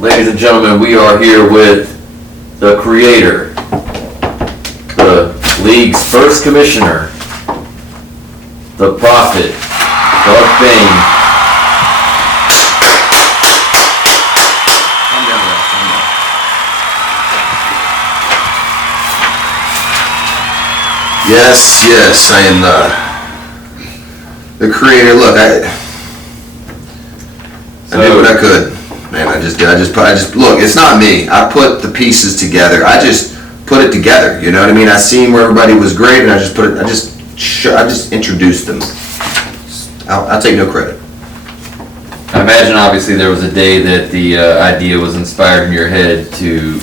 Ladies and gentlemen, we are here with the creator, the league's first commissioner, the prophet, Darth Bane. Yes, I am the creator. Look, I did what I could, man. I just look. It's not me. I put the pieces together. I just put it together. You know what I mean? I seen where everybody was great, and I just introduced them. I'll take no credit. I imagine obviously there was a day that the idea was inspired in your head to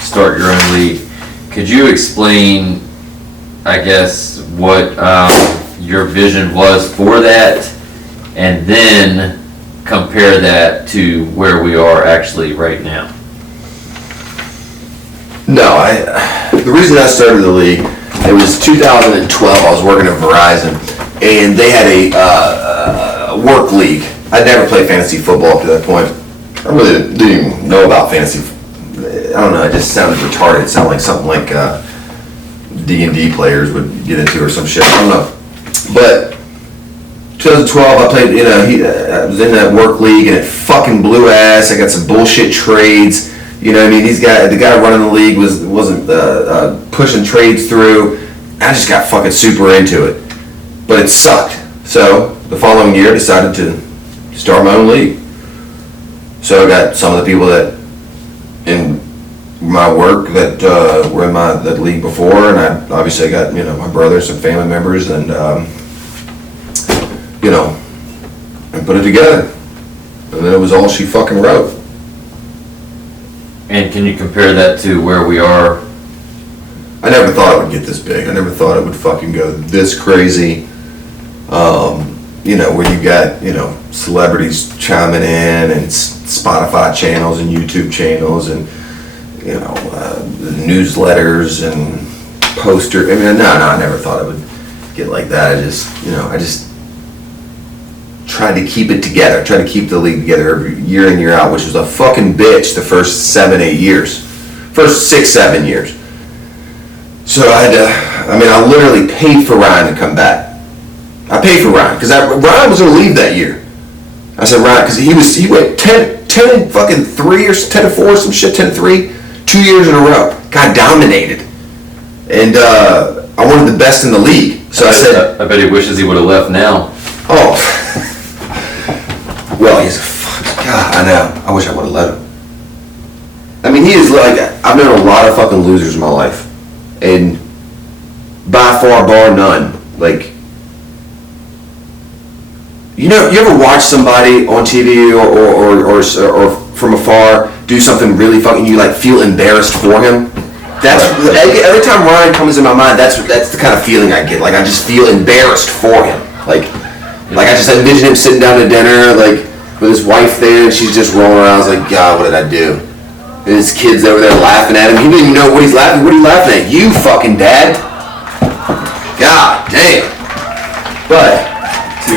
start your own league. Could you explain, I guess, what your vision was for that, and then compare that to where we are actually right now? No, the reason I started the league, it was 2012. I was working at Verizon, and they had a work league. I'd never played fantasy football up to that point. I really didn't even know about fantasy. I don't know. It just sounded retarded. It sounded like something like D&D players would get into or some shit. I don't know. But 2012, I played. I was in that work league, and it fucking blew ass. I got some bullshit trades. You know what I mean? The guy running the league wasn't pushing trades through. I just got fucking super into it, but it sucked. So the following year, I decided to start my own league. So I got some of the people that in my work that were in that league before, and I obviously got my brothers and family members, and and put it together, and then it was all she fucking wrote. And can you compare that to where we are? I never thought it would get this big. I never thought it would fucking go this crazy. Where you got, celebrities chiming in, and Spotify channels and YouTube channels, and, newsletters and poster. I mean, no, I never thought it would get like that. I just tried to keep it together. Tried to keep the league together every year in, year out, which was a fucking bitch the first 7-8 years. First 6-7 years. So I literally paid for Ryan to come back. I paid for Ryan, because Ryan was going to leave that year. I said, Ryan, because he went 10 fucking 3 or 10-4 or some shit, 10-3, 2 years in a row. Got dominated. And I wanted the best in the league. So I said, I bet he wishes he would have left now. Oh. Well, he's a fucking God, I know. I wish I would have let him. I mean, he is like, I've known a lot of fucking losers in my life. And by far, bar none, like, you ever watch somebody on TV or from afar do something really fucking, you like feel embarrassed for him? That's every time Ryan comes in my mind, that's the kind of feeling I get. Like, I just feel embarrassed for him. Like I just envision him sitting down to dinner, like with his wife there, and she's just rolling around. I was like, God, what did I do? And his kid's over there laughing at him. He didn't even know what he's laughing. What are you laughing at? You fucking dad. God damn. But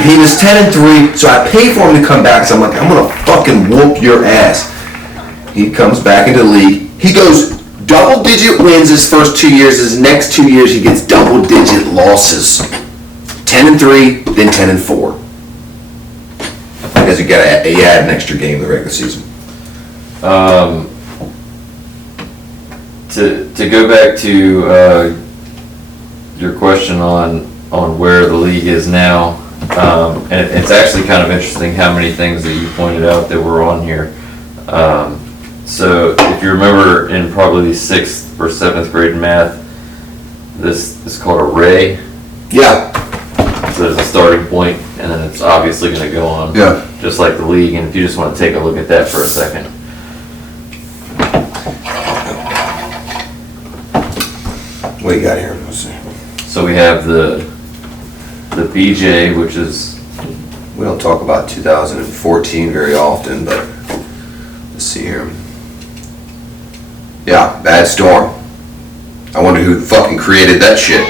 he was 10-3, so I paid for him to come back. So I'm like, I'm gonna fucking whoop your ass. He comes back into the league. He goes double-digit wins his first 2 years. His next 2 years, he gets double-digit losses. 10-3, then 10-4. Because you add an extra game in the regular season. To go back to your question on where the league is now, and it's actually kind of interesting how many things that you pointed out that were on here. So if you remember in probably 6th or 7th grade math, this is called a ray. Yeah. So there's a starting point, and then it's obviously going to go on, just like the league. And if you just want to take a look at that for a second. What do you got here? Let's see. So we have the BJ, which is... We don't talk about 2014 very often, but let's see here. Yeah, Bad Storm. I wonder who fucking created that shit.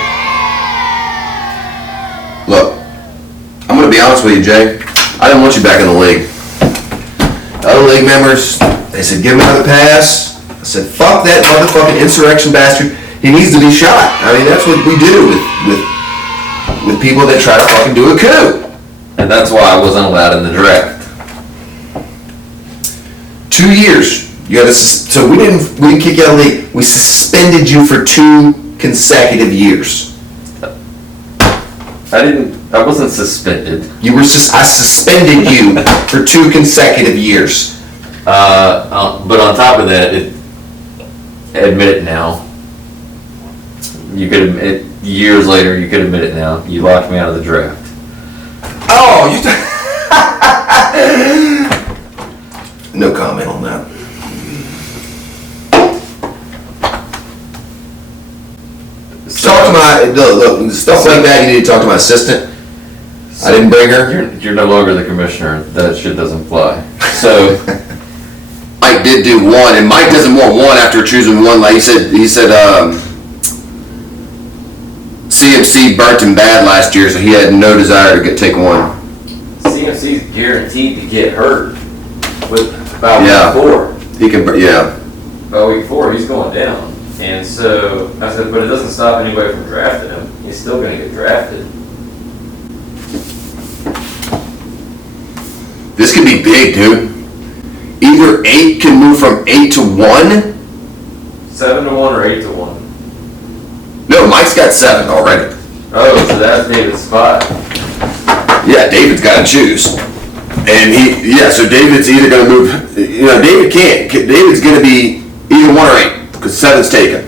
honest with you, Jay. I didn't want you back in the league. Other league members, they said, give him another pass. I said, fuck that motherfucking insurrection bastard. He needs to be shot. I mean, that's what we do with people that try to fucking do a coup. And that's why I wasn't allowed in the draft. 2 years. You got to. So we didn't kick you out of the league. We suspended you for 2 consecutive years. I wasn't suspended. You were. I suspended you for 2 consecutive years. But on top of that, admit it now. You could admit, years later, you could admit it now. You locked me out of the draft. Oh, you. No comment on that. Talk to my look stuff like that. You need to talk to my assistant. I didn't bring her. You're no longer the commissioner. That shit doesn't fly. So Mike did do 1, and Mike doesn't want 1 after choosing 1. Like he said, CMC burnt him bad last year, so he had no desire to take 1. CMC's guaranteed to get hurt with about week 4. He can, yeah. About week 4, he's going down. And so I said, but it doesn't stop anybody from drafting him. He's still going to get drafted. This could be big, dude. Either 8 can move from 8 to 1. 7 to 1 or 8 to 1? No, Mike's got 7 already. Oh, so that's David's spot. Yeah, David's got to choose. And so David's either going to move, David can't. David's going to be either 1 or 8. Because 7's taken.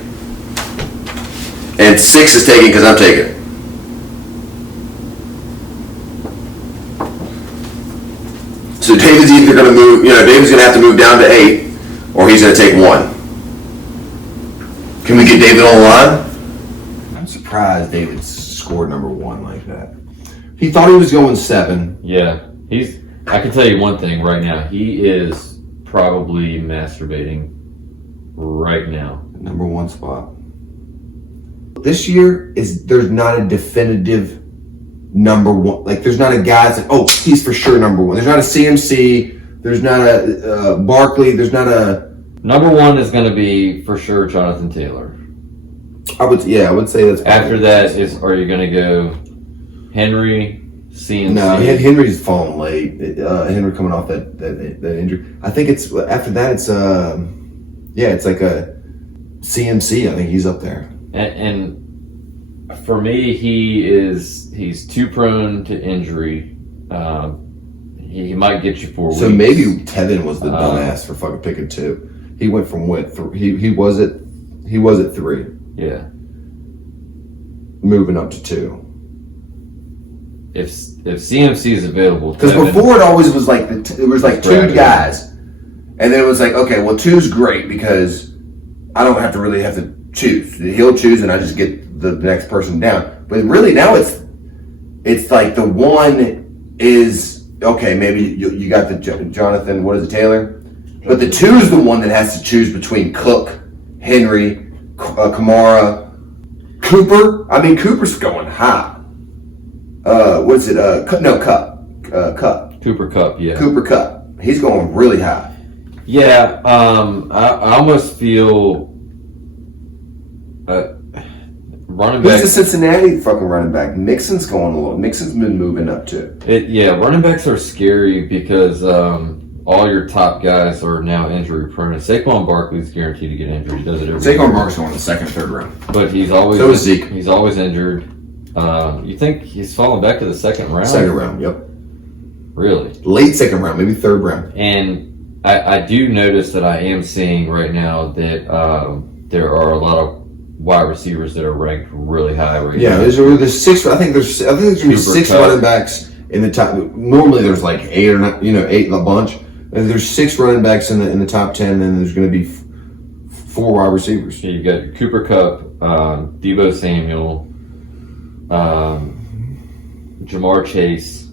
And 6 is taken because I'm taking it. So David's either going to move, David's going to have to move down to 8, or he's going to take 1. Can we get David on the line? I'm surprised David scored number 1 like that. He thought he was going 7. Yeah, I can tell you one thing right now. He is probably masturbating right now. Number 1 spot. This year there's not a definitive number 1. Like there's not a guy that's like, oh, he's for sure number 1. There's not a CMC. There's not a Barkley. There's not a. Number 1 is going to be for sure Jonathan Taylor. I would say that's. After that are you going to go Henry, CMC? No, Henry's falling late. Henry coming off that injury. I think it's after that. It's like a CMC. I think he's up there. And for me, he's too prone to injury. He might get you 4 weeks. So maybe Tevin was the dumbass for fucking picking 2. He went from what? He was at 3. Yeah. Moving up to 2. If CMC is available, because before it always was like it was like 2 guys, and then it was like, okay, well 2's great because I don't have to choose. He'll choose, and I just get the next person down. But really now it's like the 1 is okay. Maybe you got the Jonathan. What is it, Taylor? But the 2 is the one that has to choose between Cook, Henry, Kamara, Cooper. I mean, Cooper's going high. What's it? Cup. Cooper Kupp, yeah. Cooper Kupp. He's going really high. Yeah, I almost feel running back. Who's the Cincinnati fucking running back? Mixon's going a little. Mixon's been moving up too. Running backs are scary because all your top guys are now injury prone. Saquon Barkley's guaranteed to get injured. He does it every year. Saquon Barkley's going in the 2nd, 3rd round. But he's always so is Zeke. He's always injured. You think he's falling back to the 2nd round? 2nd round, yep. Really? Late 2nd round, maybe 3rd round. And I do notice that I am seeing right now that there are a lot of wide receivers that are ranked really high right now. There's 6. I think there's gonna be 6 running backs in the top. Normally there's like 8 or not, 8 in a bunch. And there's 6 running backs in the top 10, and there's going to be 4 wide receivers. Yeah, you got Cooper Kupp, Deebo Samuel, Jamar Chase.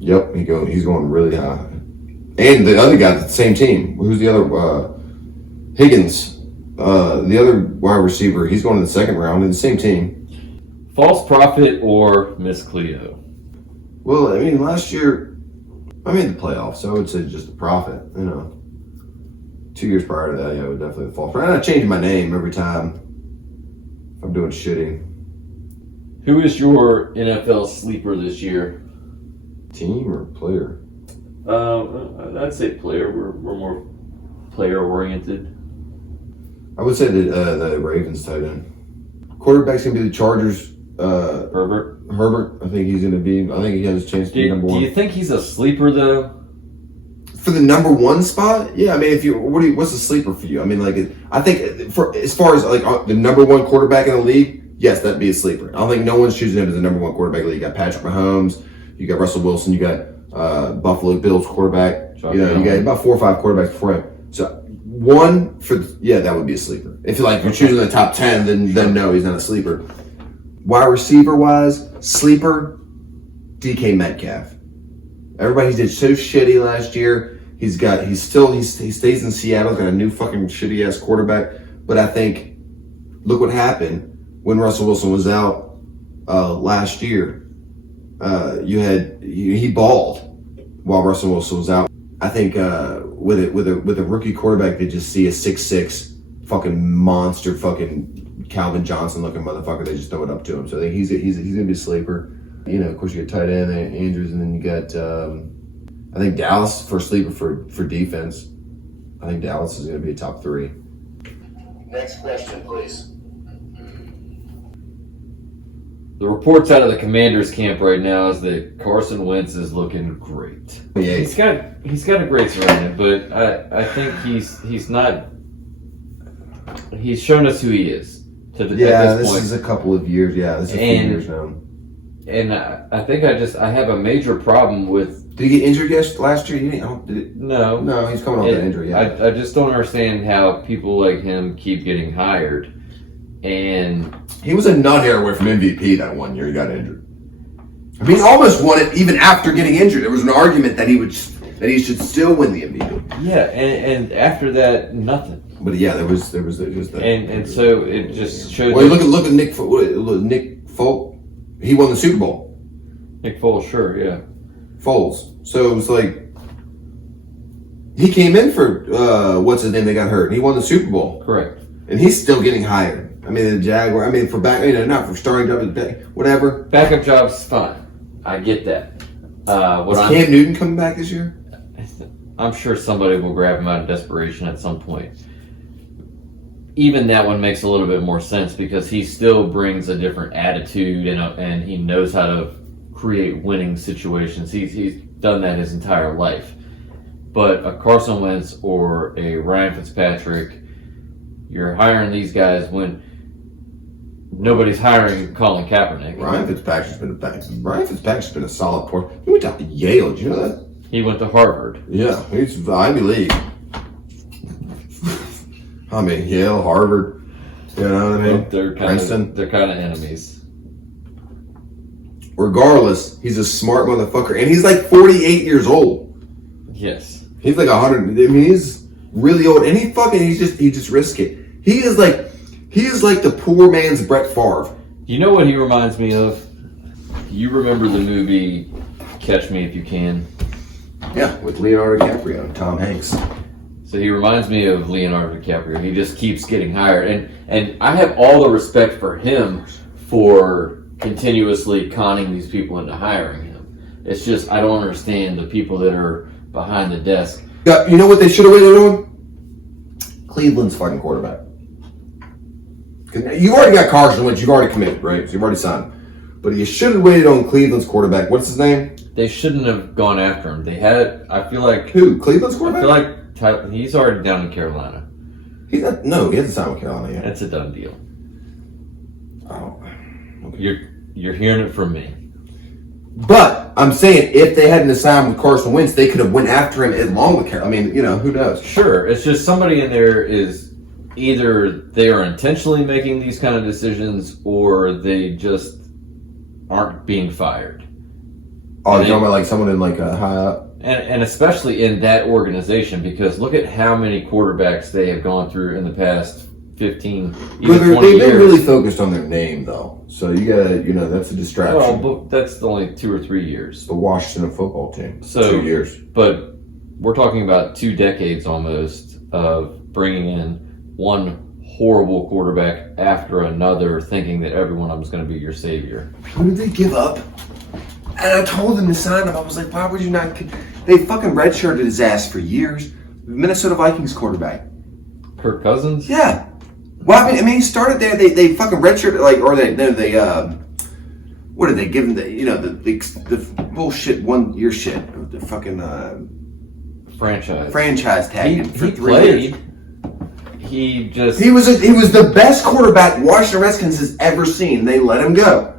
Yep, he's going really high. And the other guy, the same team. Who's the other? Higgins. The other wide receiver, he's going to the 2nd round in the same team. False Prophet or Miss Cleo? Well, I mean, last year, I made the playoffs, so I would say just a profit, 2 years prior to that, yeah, I would definitely fall. And I change my name every time I'm doing shitty. Who is your NFL sleeper this year? Team or player? I'd say player. We're more player oriented. I would say the Ravens tight end. Quarterback's gonna be the Chargers. Herbert. I think he's gonna be. I think he has a chance to be number one. Do you think he's a sleeper though? For the number one spot, yeah. I mean, what's a sleeper for you? I mean, like, I think for as far as like the number one quarterback in the league, yes, that'd be a sleeper. I don't think no one's choosing him as the number one quarterback in the league. You got Patrick Mahomes, you got Russell Wilson, you got Buffalo Bills quarterback. You got about 4 or 5 quarterbacks before him. So that would be a sleeper. If you're choosing the top 10, then no, he's not a sleeper. Wide receiver wise, sleeper, DK Metcalf. Everybody did so shitty last year. He stays in Seattle, got a new fucking shitty ass quarterback. But I think, look what happened when Russell Wilson was out last year. He balled while Russell Wilson was out. I think with a rookie quarterback, they just see a 6'6" fucking monster, fucking Calvin Johnson looking motherfucker. They just throw it up to him. So I think he's gonna be a sleeper. Of course, you got tight end Andrews, and then you got I think Dallas for sleeper for defense. I think Dallas is gonna be a top 3. Next question, please. The reports out of the Commanders camp right now is that Carson Wentz is looking great. Yeah, he's got a great surrounding, but I think he's not. He's shown us who he is. At this point. Is a couple of years. Yeah, this is a few years now. And I think I have a major problem with. Did he get injured last year? No, he's coming off that injury. Yeah, I just don't understand how people like him keep getting hired. And he was a nut hair away from MVP that one year he got injured. I mean, he almost won it even after getting injured. There was an argument that he should still win the MVP. Yeah, and after that, nothing. But yeah, there was just that. And so it just shows. Well, look at Nick Folk. He won the Super Bowl. Nick Foles, sure, yeah. Foles. So it was like he came in for what's his name? They got hurt. And he won the Super Bowl. Correct. And he's still getting hired. I mean, the Jaguar. I mean, for back, not for starting job, whatever. Backup job's fine. I get that. Is Cam Newton coming back this year? I'm sure somebody will grab him out of desperation at some point. Even that one makes a little bit more sense because he still brings a different attitude and he knows how to create winning situations. He's done that his entire life. But a Carson Wentz or a Ryan Fitzpatrick, you're hiring these guys when nobody's hiring Colin Kaepernick. Ryan Fitzpatrick's been a solid player. He went to Yale. Did you know that? He went to Harvard. Yeah, he's Ivy League. I mean, Yale, Harvard. You know what I mean? They're kind of enemies. Regardless, he's a smart motherfucker, and he's like 48 years old. Yes. He's like 100. I mean, he's really old, and he just risks it. He is like the poor man's Brett Favre. You know what he reminds me of? You remember the movie Catch Me If You Can? Yeah, with Leonardo DiCaprio and Tom Hanks. So he reminds me of Leonardo DiCaprio. He just keeps getting hired, and I have all the respect for him for continuously conning these people into hiring him. It's just I don't understand the people that are behind the desk. Yeah, you know what they should have waited on? Cleveland's fucking quarterback. You've already got Carson Wentz. You've already committed, right? So you've already signed. But you should have waited on Cleveland's quarterback. What's his name? They shouldn't have gone after him. They had. I feel like who? Cleveland's quarterback. I feel like he's already down in Carolina. He's not. No, he hasn't signed with Carolina yet. That's a done deal. Oh, okay. You're hearing it from me. But I'm saying if they hadn't signed with Carson Wentz, they could have went after him along with Carolina. I mean, who knows? Sure, it's just somebody in there is either they are intentionally making these kind of decisions or they just aren't being fired. Oh, you're talking about like someone in like a high up? And especially in that organization, because look at how many quarterbacks they have gone through in the past 15, But even 20 they've been years. really focused on their name, though. So you gotta, that's a distraction. Well, but that's only 2 or 3 years. The Washington football team. So 2 years. But we're talking about 2 decades almost of bringing in one horrible quarterback after another, thinking that every one of them is going to be your savior. Who did they give up? And I told them to sign him. I was like, why would you not? They fucking redshirted his ass for years. Minnesota Vikings quarterback. Kirk Cousins? Yeah. Well, I mean, he started there. They fucking redshirted, what did they give him? The bullshit 1 year shit. The fucking franchise tag. He for 3 played. years. He was the best quarterback Washington Redskins has ever seen. They let him go.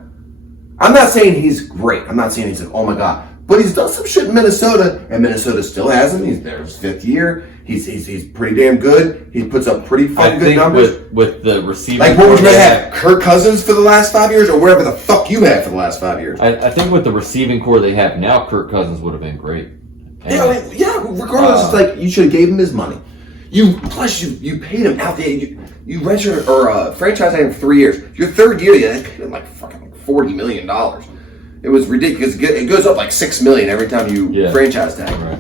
I'm not saying he's great. I'm not saying he's like, oh my god. But he's done some shit in Minnesota, and Minnesota still has him. He's there his 5th year. He's pretty damn good. He puts up pretty fucking good numbers. With the receiving. Like, what would you rather have? Kirk Cousins for the last 5 years, or wherever the fuck you had for the last 5 years? I think with the receiving core they have now, Kirk Cousins would have been great. And, Regardless, it's like you should have gave him his money. You paid him out there. You registered or franchise him for 3 years. Your 3rd year, they paid him like fucking $40 million. It was ridiculous. It goes up like $6 million every time you franchise tag. Right.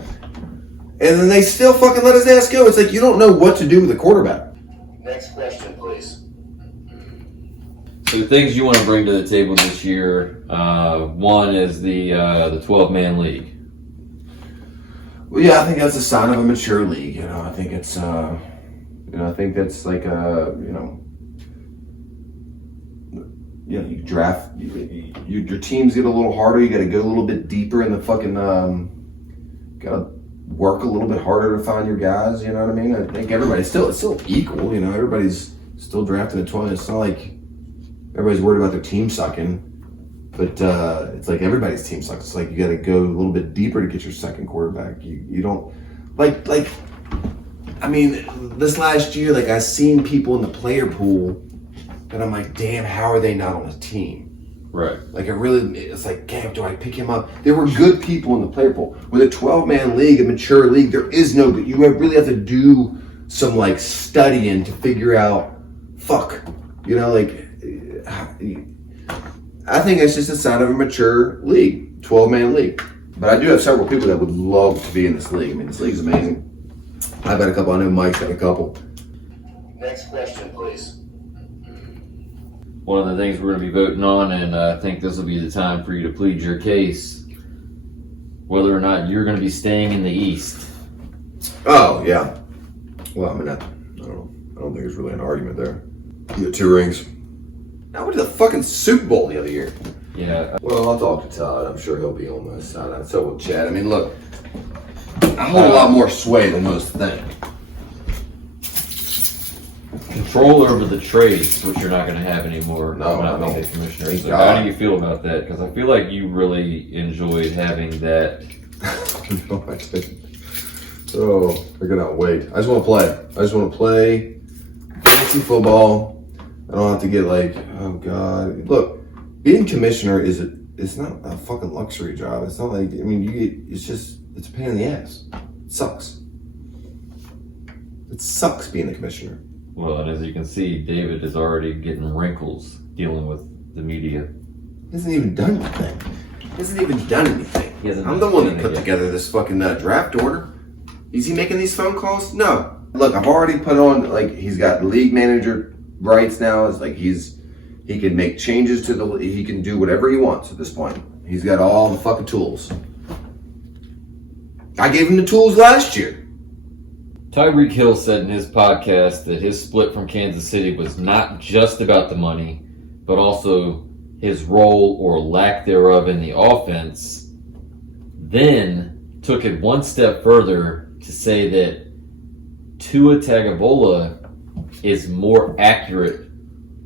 And then they still fucking let his ass go. It's like you don't know what to do with a quarterback. Next question, please. So the things you want to bring to the table this year, one is the 12-man league. Well, yeah, I think that's a sign of a mature league. I think it's, I think that's like you draft, your teams get a little harder. You got to go a little bit deeper in the fucking, got to work a little bit harder to find your guys. You know what I mean? I think it's still equal. Everybody's still drafting at 20. It's not like everybody's worried about their team sucking. But it's like everybody's team sucks. It's like you got to go a little bit deeper to get your second quarterback. You don't I mean, this last year, like I seen people in the player pool, and I'm like, damn, how are they not on a team? Right. Like it's like, damn, do I pick him up? There were good people in the player pool. With a 12-man league, a mature league, there is no good. You really have to do some like studying to figure out, I think it's just a sign of a mature league, 12-man league. But I do have several people that would love to be in this league. I mean, this league's amazing. I've had a couple. I know Mike's had a couple. Next question, please. One of the things we're going to be voting on, and I think this will be the time for you to plead your case, whether or not you're going to be staying in the East. Oh, yeah. Well, I mean, I don't know. I don't think there's really an argument there. You got 2 rings. I went to the fucking Super Bowl the other year. Yeah. Well, I'll talk to Todd. I'm sure he'll be on this side. So will Chad. I mean, look, I hold a lot more sway than most think. Control over the trades, which you're not going to have anymore. No, not I being don't. the commissioner. Thank So God. how do you feel about that? Because I feel like you really enjoyed having that. No, I didn't. Oh, I cannot wait. I just want to play. I just want to play fantasy football. I don't have to get like, oh God. Look, being commissioner it's not a fucking luxury job. It's not like, I mean, it's a pain in the ass. It sucks. It sucks being the commissioner. Well, and as you can see, David is already getting wrinkles dealing with the media. He hasn't even done anything. He hasn't even done anything. He hasn't I'm the done one that anything put yet. together this fucking draft order. Is he making these phone calls? No. Look, I've already put on, like, he's got league manager rights now. It's like he can make changes to he can do whatever he wants at this point. He's got all the fucking tools. I gave him the tools last year. Tyreek Hill said in his podcast that his split from Kansas City was not just about the money, but also his role or lack thereof in the offense. Then took it one step further to say that Tua Tagovailoa is more accurate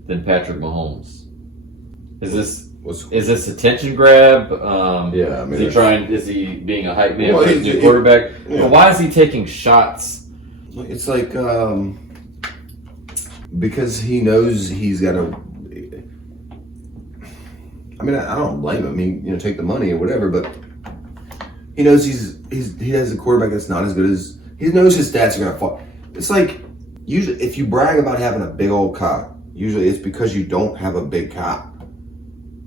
than Patrick Mahomes. Is this attention grab? Yeah, I mean, is he being a hype man Well, for his new quarterback? yeah. But why is he taking shots? It's like, because he knows he's got to. I mean, I don't blame him. He, take the money or whatever, but he knows he has a quarterback that's not as good as. He knows his stats are gonna fall. It's like Usually, if you brag about having a big old cock, usually it's because you don't have a big cock.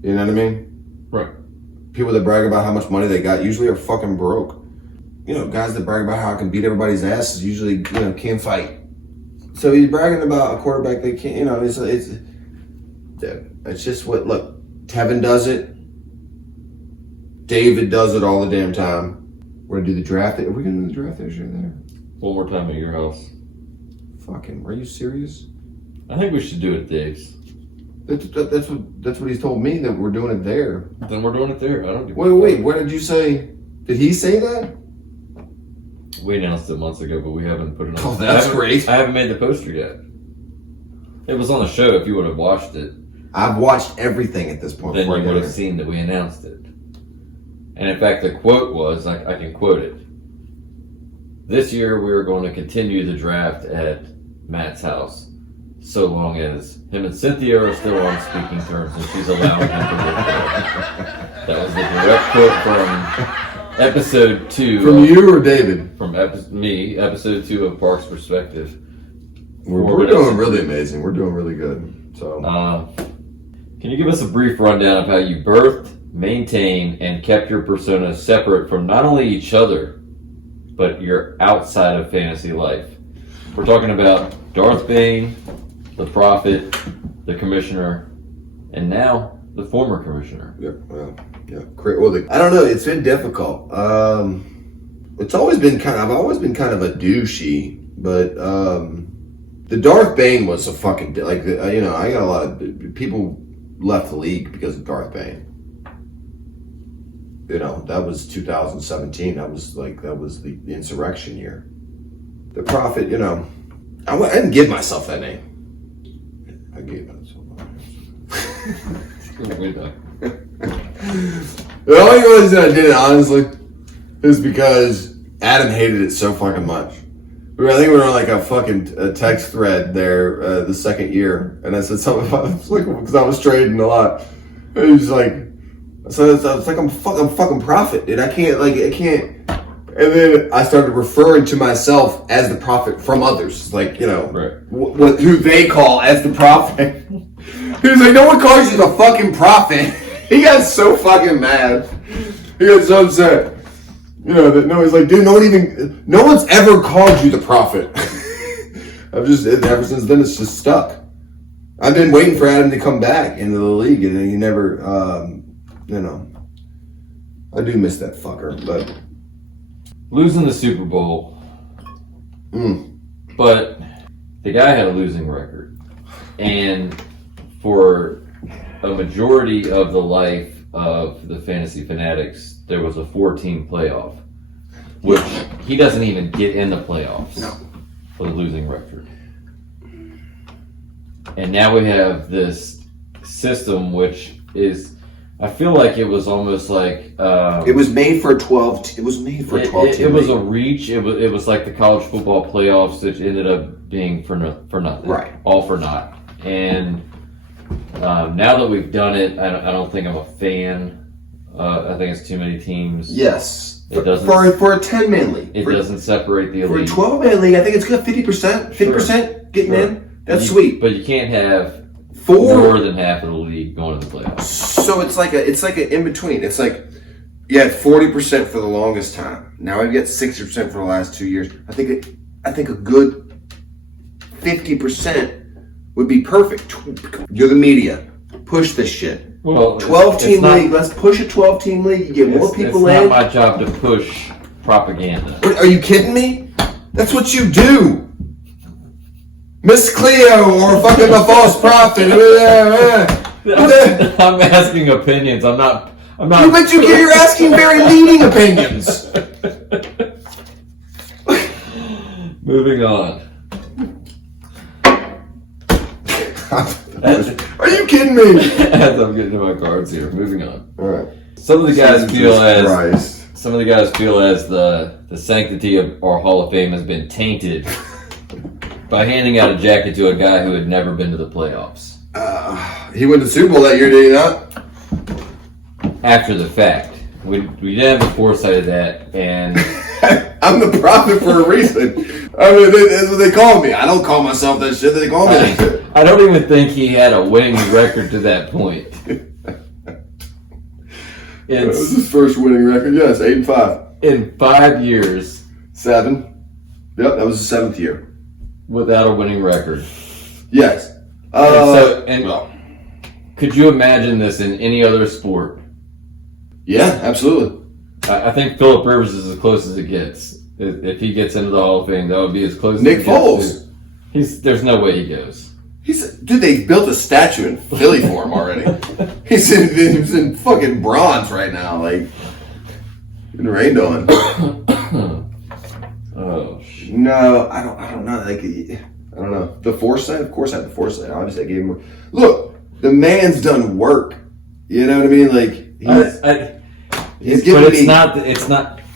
You know what I mean? Right. People that brag about how much money they got usually are fucking broke. You know, guys that brag about how I can beat everybody's asses usually, can't fight. So he's bragging about a quarterback that can't, it's just what, look, Tevin does it. David does it all the damn time. We're gonna do the draft. Are we gonna do the draft this year there? One more time at your house. Fucking, are you serious? I think we should do it at Dave's. That's what he's told me, that we're doing it there. Then we're doing it there. I don't give a Wait, what did you say? Did he say that? We announced it months ago, but we haven't put it on. Oh, that's great. I haven't made the poster yet. It was on the show. If you would have watched it, I've watched everything at this point. then before you I got would have here. seen that we announced it. And in fact, the quote was, I can quote it. This year we are going to continue the draft at Matt's house, so long as him and Cynthia are still on speaking terms and she's allowing him to live there. That was the direct quote from episode 2. From you or David? From episode 2 of Park's Perspective. We're doing really amazing. We're doing really good. So, can you give us a brief rundown of how you birthed, maintained, and kept your persona separate from not only each other, but your outside of fantasy life? We're talking about Darth Bane, the Prophet, the Commissioner, and now the former Commissioner. yeah. Well, I don't know. It's been difficult. It's always been I've always been kind of a douchey, but the Darth Bane was a fucking I got a lot of people left the league because of Darth Bane. That was 2017. That was the insurrection year. The Prophet, I didn't give myself that name. I gave myself that name. The only reason I did it, honestly, is because Adam hated it so fucking much. I think we were on like a text thread there the second year, and I said something about because I was trading a lot. And he was like, so I was like, I'm fucking Prophet, dude. I can't. And then I started referring to myself as the Prophet from others, right. Who they call as the Prophet. He was like, no one calls you the fucking Prophet. He got so fucking mad. He got so upset. He's like, dude, no one's ever called you the Prophet. Ever since then, it's just stuck. I've been waiting for Adam to come back into the league, and he never, I do miss that fucker, but. Losing the Super Bowl. But the guy had a losing record. And for a majority of the life of the Fantasy Fanatics, there was a 4-team playoff, which he doesn't even get in the playoffs for the losing record. And now we have this system, which is, I feel like it was almost like it was made for a 12. It was made for a 12 team. It was a reach. It was like the college football playoffs, which ended up being for nothing. Right. All for naught. And now that we've done it, I don't think I'm a fan. I think it's too many teams. Yes. It doesn't, for a 10-man league. It doesn't separate the elite. For a 12-man league, I think it's good. 50% getting in. That's sweet. But you can't have more than half of the league going to the playoffs. So it's like an in between. It's like you had 40% for the longest time. Now we get 60% for the last 2 years. I think a good 50% would be perfect. You're the media. Push this shit. Well, 12-team league. Let's push a 12-team league. You get more people in. It's not my job to push propaganda. Are you kidding me? That's what you do. Miss Cleo or fucking the false prophet. I'm asking opinions. I'm not. But you're asking very leading opinions. Moving on. Are you kidding me? As I'm getting to my cards here. Moving on. All right. Some of the guys feel Christ. as the sanctity of our Hall of Fame has been tainted by handing out a jacket to a guy who had never been to the playoffs. He went to the Super Bowl that year, did he not? After the fact. We didn't have the foresight of that, and I'm the prophet for a reason. I mean, that's what they call me. I don't call myself that shit. They call me that shit. I don't even think he had a winning record to that point. That was his first winning record. Yes, 8-5. In 5 years. 7. Yep, that was the 7th year. Without a winning record. Yes. Could you imagine this in any other sport? Yeah, absolutely. I think Phillip Rivers is as close as it gets. If he gets into the Hall of Fame, that would be as close Nick as Foles. There's no way he goes. Dude, they built a statue in Philly for him already. he's in fucking bronze right now, like getting rained on. Oh shit. No, I don't know. Like, I don't know. The foresight, of course, I had the foresight. Obviously, I gave him. Look, the man's done work. You know what I mean? Like, he's giving but me.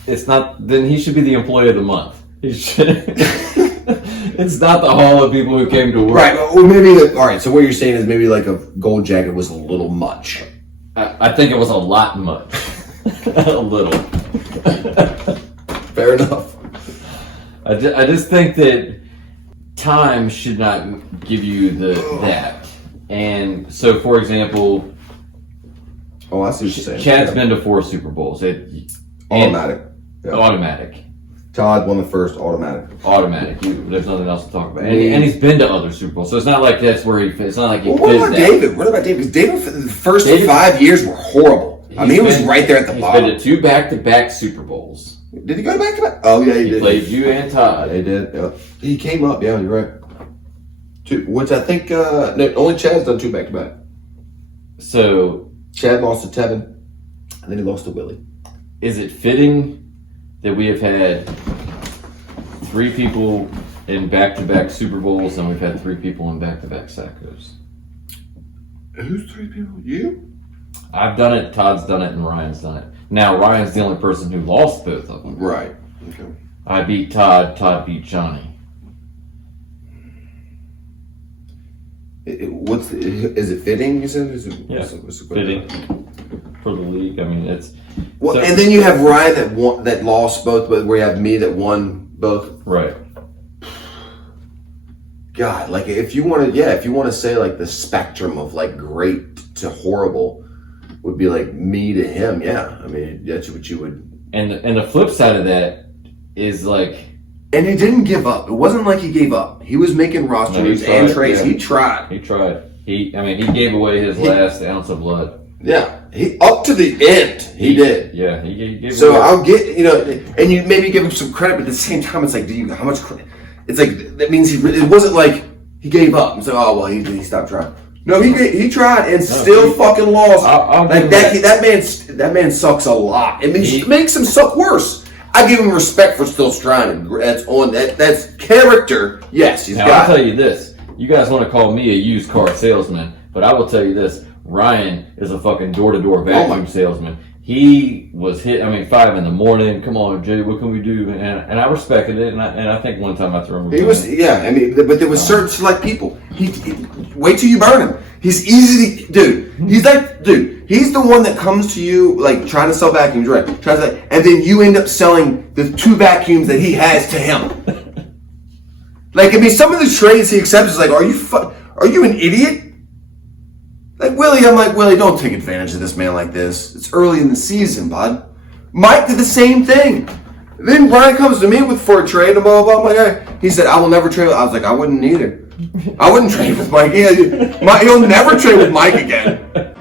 It's not. Then he should be the employee of the month. He should. It's not the hall of people who came to work. Right. Well, maybe. All right. So what you're saying is maybe like a gold jacket was a little much. I think it was a lot much. A little. Fair enough. I just think that time should not give you that. And so, for example, Oh, I see what you're saying. Chad's been to 4 Super Bowls. Automatic. Yeah. Automatic. Todd won the first automatic. There's nothing else to talk about. And he's been to other Super Bowls, so it's not like that's where he fits. It's not like he What fits about that. David? What about David? Because David, for the first 5 years were horrible. I mean, he was right there at the bottom. He's been to 2 back-to-back Super Bowls. Did he go back to back? Oh, yeah, he He did. played you and Todd. They did. Yeah. He came up. Yeah, you're right. 2, which I think no, only Chad's done 2 back to back. So, Chad lost to Tevin, and then he lost to Willie. is it fitting that we have had 3 people in back-to-back Super Bowls and we've had 3 people in back-to-back Sackos? Who's 3 people? You? I've done it, Todd's done it, and Ryan's done it. Now, Ryan's the only person who lost both of them. Right. Okay. I beat Todd, Todd beat Johnny. Is it fitting? You said. Yeah, fitting for the league. I mean, it's Well, so- and then you have Ryan that lost both, but where you have me that won both. right. God, like if you want to say like the spectrum of like great to horrible would be like me to him. Yeah, I mean that's what you would. And the flip side of that is like, And he didn't give up. It wasn't like he gave up. He was making roster No, he moves and tried, trades. yeah. He tried. he tried. He gave away his last ounce of blood. Yeah, he up to the end. He did. Yeah, he gave So away. I'll get and you maybe give him some credit, but at the same time, it's like, how much credit? It's like that means it wasn't like he gave up. It's like, oh well, he stopped trying. No, he tried and still fucking lost. I'll Like give that man sucks a lot. It means it makes him suck worse. I give him respect for still trying. That's character. Yes, he's Now, got. I'll tell you this. You guys want to call me a used car salesman, but I will tell you this. Ryan is a fucking door-to-door vacuum salesman. He was hit, 5 in the morning. Come on, Jay, what can we do? And I respected it, and I think one time I threw him. He was, but there was certain select people. He wait till you burn him. He's easy to, dude. He's the one that comes to you like trying to sell vacuums, right? And then you end up selling the 2 vacuums that he has to him. Some of the trades he accepts is like, are you an idiot? Like Willie, I'm like, Willie, don't take advantage of this man like this. It's early in the season, bud. Mike did the same thing. Then Brian comes to me for a trade and blah, blah, blah. I'm like, hey. He said, I will never trade. I was like, I wouldn't either. I wouldn't trade with Mike. He'll never trade with Mike again.